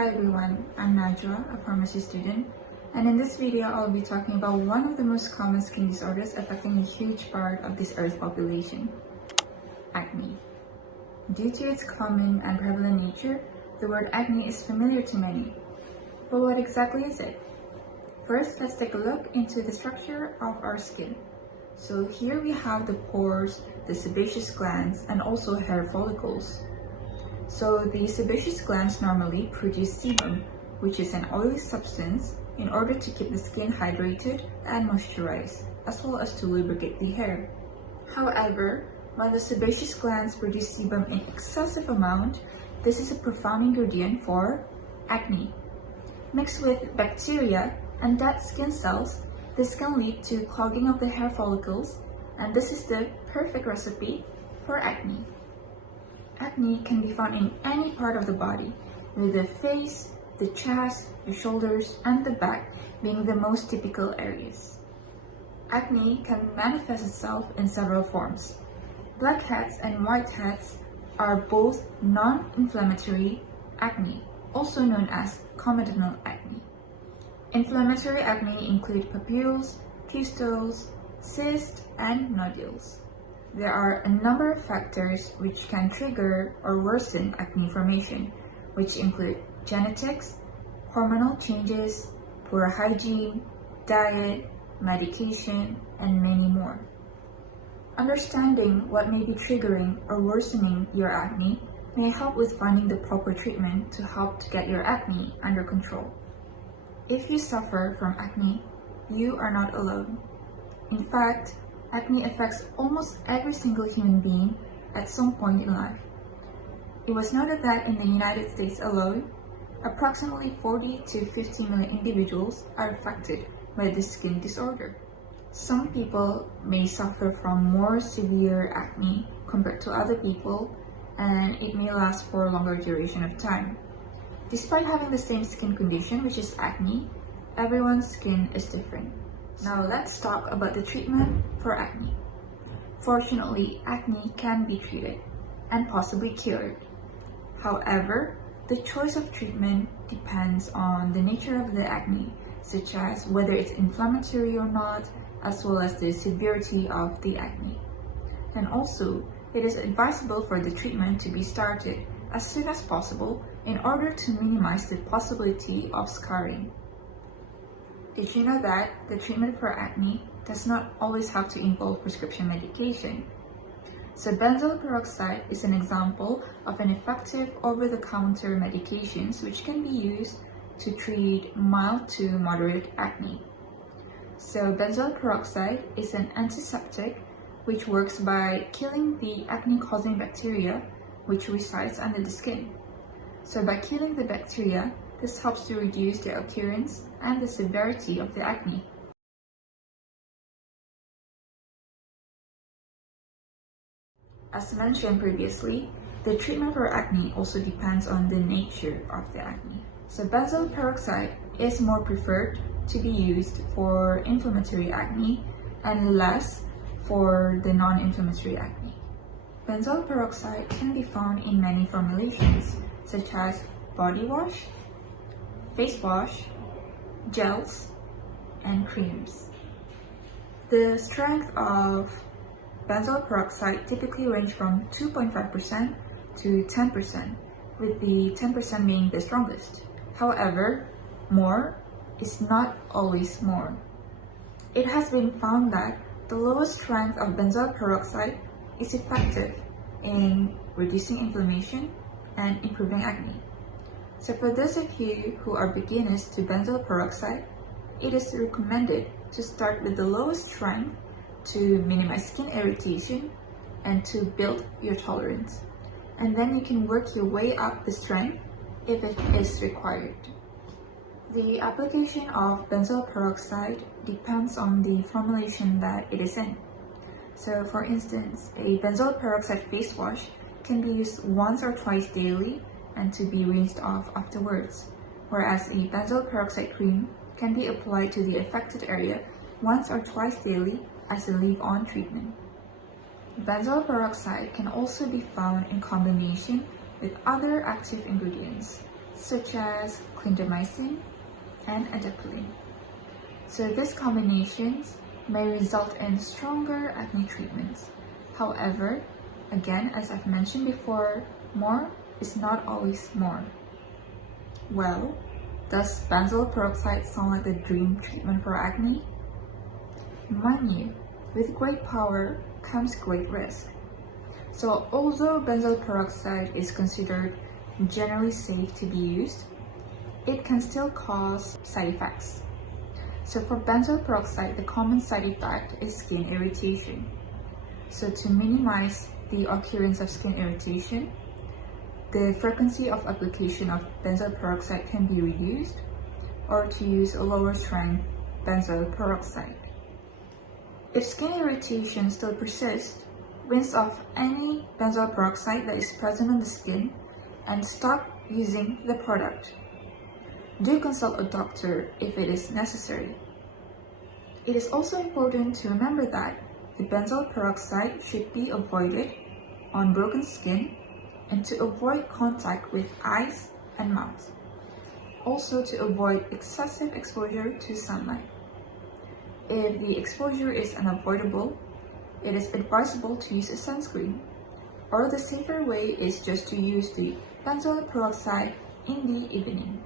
Hi everyone, I'm Najwa, a pharmacy student, and in this video I'll be talking about one of the most common skin disorders affecting a huge part of this Earth's population, acne. Due to its common and prevalent nature, the word acne is familiar to many. But what exactly is it? First, let's take a look into the structure of our skin. So here we have the pores, the sebaceous glands, and also hair follicles. So the sebaceous glands normally produce sebum, which is an oily substance, in order to keep the skin hydrated and moisturized, as well as to lubricate the hair. However, while the sebaceous glands produce sebum in excessive amount, this is a profound ingredient for acne. Mixed with bacteria and dead skin cells, this can lead to clogging of the hair follicles, and this is the perfect recipe for acne. Acne can be found in any part of the body, with the face, the chest, the shoulders, and the back being the most typical areas. Acne can manifest itself in several forms. Blackheads and whiteheads are both non-inflammatory acne, also known as comedonal acne. Inflammatory acne include papules, pustules, cysts, and nodules. There are a number of factors which can trigger or worsen acne formation, which include genetics, hormonal changes, poor hygiene, diet, medication, and many more. Understanding what may be triggering or worsening your acne may help with finding the proper treatment to help to get your acne under control. If you suffer from acne, you are not alone. In fact, acne affects almost every single human being at some point in life. It was noted that in the United States alone, approximately 40 to 50 million individuals are affected by this skin disorder. Some people may suffer from more severe acne compared to other people, and it may last for a longer duration of time. Despite having the same skin condition, which is acne, everyone's skin is different. Now let's talk about the treatment for acne. Fortunately, acne can be treated and possibly cured. However, the choice of treatment depends on the nature of the acne, such as whether it's inflammatory or not, as well as the severity of the acne. And also, it is advisable for the treatment to be started as soon as possible in order to minimize the possibility of scarring. Did you know that the treatment for acne does not always have to involve prescription medication? So benzoyl peroxide is an example of an effective over-the-counter medications which can be used to treat mild to moderate acne. So benzoyl peroxide is an antiseptic which works by killing the acne-causing bacteria which resides under the skin. So by killing the bacteria, this helps to reduce the occurrence and the severity of the acne. As mentioned previously, the treatment for acne also depends on the nature of the acne. So benzoyl peroxide is more preferred to be used for inflammatory acne and less for the non-inflammatory acne. Benzoyl peroxide can be found in many formulations, such as body wash, face wash, gels, and creams. The strength of benzoyl peroxide typically range from 2.5% to 10%, with the 10% being the strongest. However, more is not always more. It has been found that the lowest strength of benzoyl peroxide is effective in reducing inflammation and improving acne. So for those of you who are beginners to benzoyl peroxide, it is recommended to start with the lowest strength to minimize skin irritation and to build your tolerance. And then you can work your way up the strength if it is required. The application of benzoyl peroxide depends on the formulation that it is in. So for instance, a benzoyl peroxide face wash can be used once or twice daily and to be rinsed off afterwards, whereas a benzoyl peroxide cream can be applied to the affected area once or twice daily as a leave-on treatment. Benzoyl peroxide can also be found in combination with other active ingredients, such as clindamycin and adapalene. So these combinations may result in stronger acne treatments. However, again, as I've mentioned before, more is not always more. Well, does benzoyl peroxide sound like the dream treatment for acne? Mind you, with great power comes great risk. So although benzoyl peroxide is considered generally safe to be used, it can still cause side effects. So for benzoyl peroxide, the common side effect is skin irritation. So to minimize the occurrence of skin irritation, the frequency of application of benzoyl peroxide can be reduced, or to use a lower strength benzoyl peroxide. If skin irritation still persists, rinse off any benzoyl peroxide that is present on the skin and stop using the product. Do consult a doctor if it is necessary. It is also important to remember that the benzoyl peroxide should be avoided on broken skin and to avoid contact with eyes and mouth. Also to avoid excessive exposure to sunlight. If the exposure is unavoidable, it is advisable to use a sunscreen, or the safer way is just to use the benzoyl peroxide in the evening.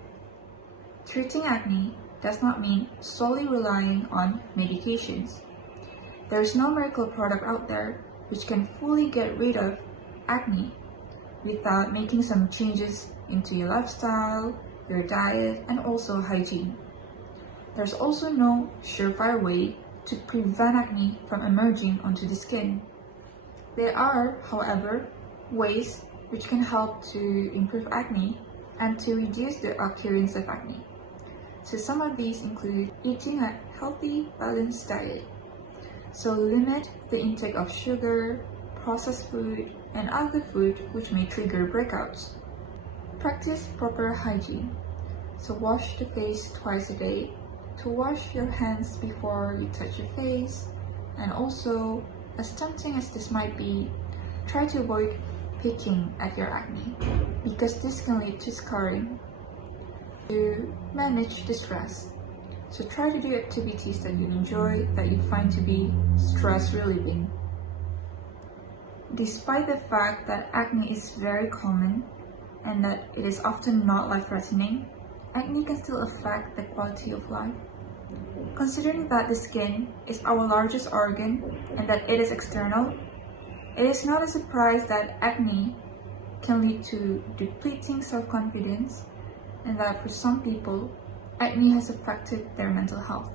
Treating acne does not mean solely relying on medications. There is no miracle product out there which can fully get rid of acne without making some changes into your lifestyle, your diet, and also hygiene. There's also no surefire way to prevent acne from emerging onto the skin. There are, however, ways which can help to improve acne and to reduce the occurrence of acne. So some of these include eating a healthy, balanced diet. So limit the intake of sugar, processed food, and other food which may trigger breakouts. Practice proper hygiene. So wash the face twice a day. To wash your hands before you touch your face. And also, as tempting as this might be, try to avoid picking at your acne because this can lead to scarring. To manage the stress. So try to do activities that you enjoy, that you find to be stress relieving. Despite the fact that acne is very common and that it is often not life-threatening, acne can still affect the quality of life. Considering that the skin is our largest organ and that it is external, it is not a surprise that acne can lead to depleting self-confidence, and that for some people, acne has affected their mental health.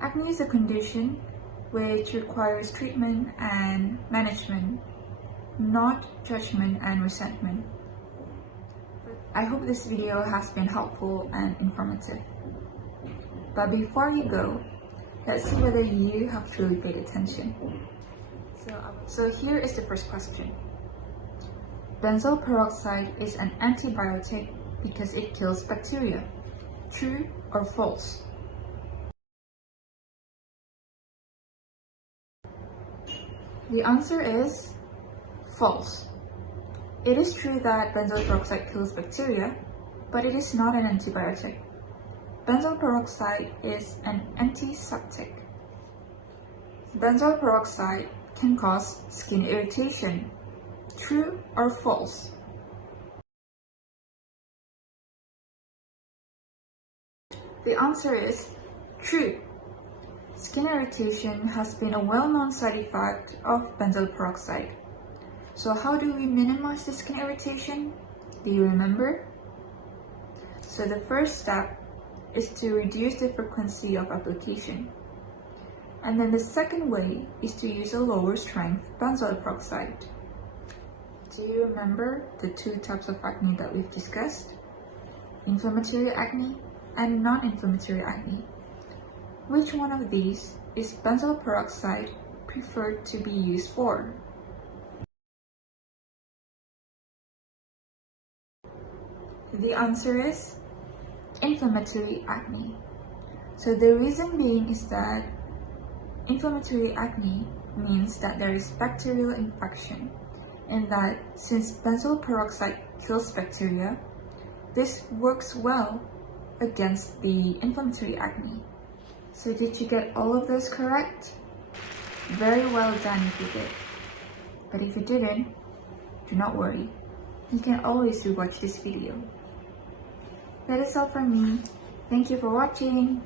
Acne is a condition which requires treatment and management, not judgment and resentment. I hope this video has been helpful and informative. But before you go, let's see whether you have truly paid attention. So here is the first question. Benzoyl peroxide is an antibiotic because it kills bacteria. True or false? The answer is false. It is true that benzoyl peroxide kills bacteria, but it is not an antibiotic. Benzoyl peroxide is an antiseptic. Benzoyl peroxide can cause skin irritation. True or false? The answer is true. Skin irritation has been a well-known side effect of benzoyl peroxide. So how do we minimize the skin irritation? Do you remember? So the first step is to reduce the frequency of application. And then the second way is to use a lower strength benzoyl peroxide. Do you remember the two types of acne that we've discussed? Inflammatory acne and non-inflammatory acne. Which one of these is benzoyl peroxide preferred to be used for? The answer is inflammatory acne. So the reason being is that inflammatory acne means that there is bacterial infection, and that since benzoyl peroxide kills bacteria, This works well against the inflammatory acne. So did you get all of those correct? Very well done if you did. But if you didn't, do not worry. You can always rewatch this video. That is all from me. Thank you for watching.